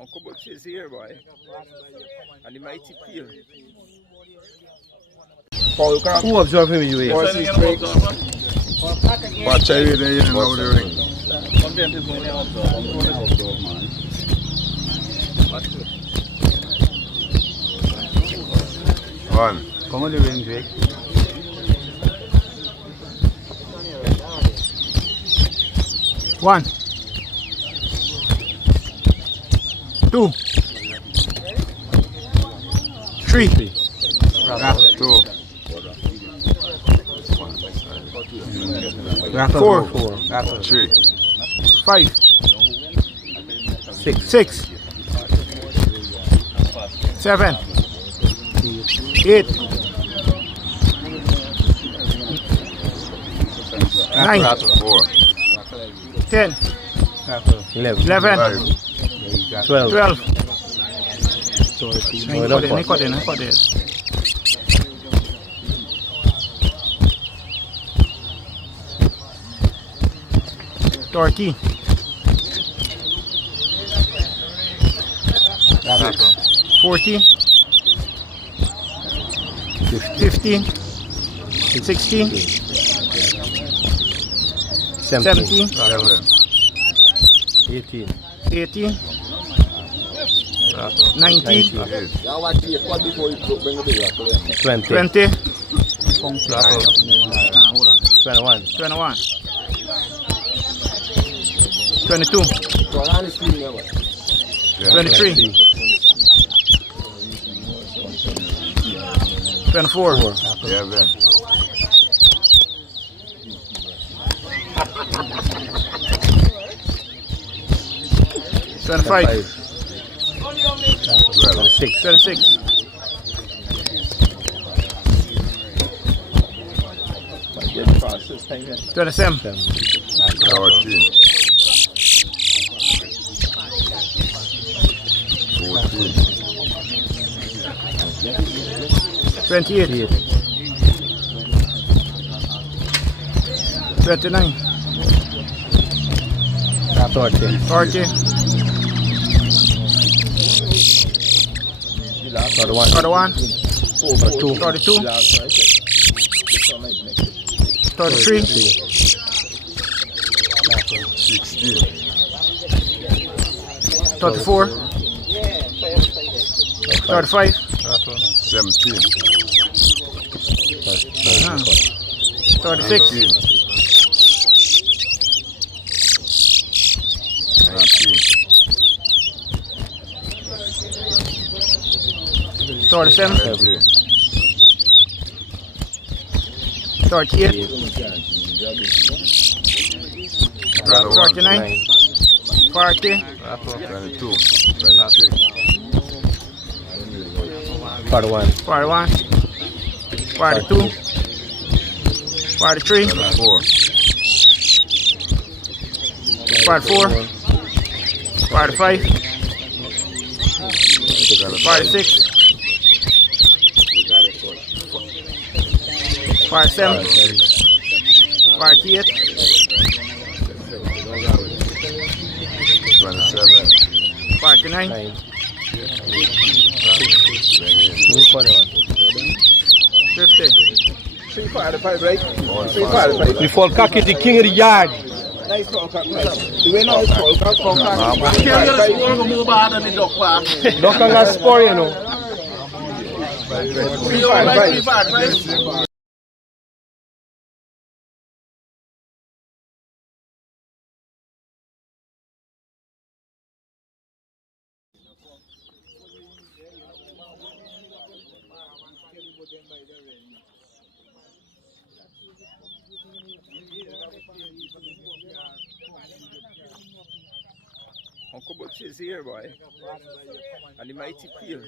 Uncle Butch is here, boy. And the mighty peel. FOWLCOCK. Who observing you here? DRAKES. Watch out there, you know the ring. One. Come on the ring, Drake. One. Two. Three. Two. Four. Three. 5. 6. 7. 8. 9. 4. 10. 11. 12. 30. 40. 15. 16. 17. 18. 19. 20. 21. 22. 23. 24. Yeah, man. 25. 26. 27. 14. 14. 28. 29. 30. 31. 32. 33. 16. 34. 35. 17. 36. 19. 37. 20. 38. 21. 39. 40. 22. 23. 41. 42. 43. 44. 44. 45. 46. 47. 48. 27. 49. 50. 345, right? 345. The FOWLCOCK is the king of the yard. Nice FOWLCOCK, nice. Do we know it's FOWLCOCK? Duck and a spur, you know. 345. Uncle Butch is here, boy. And the mighty peel.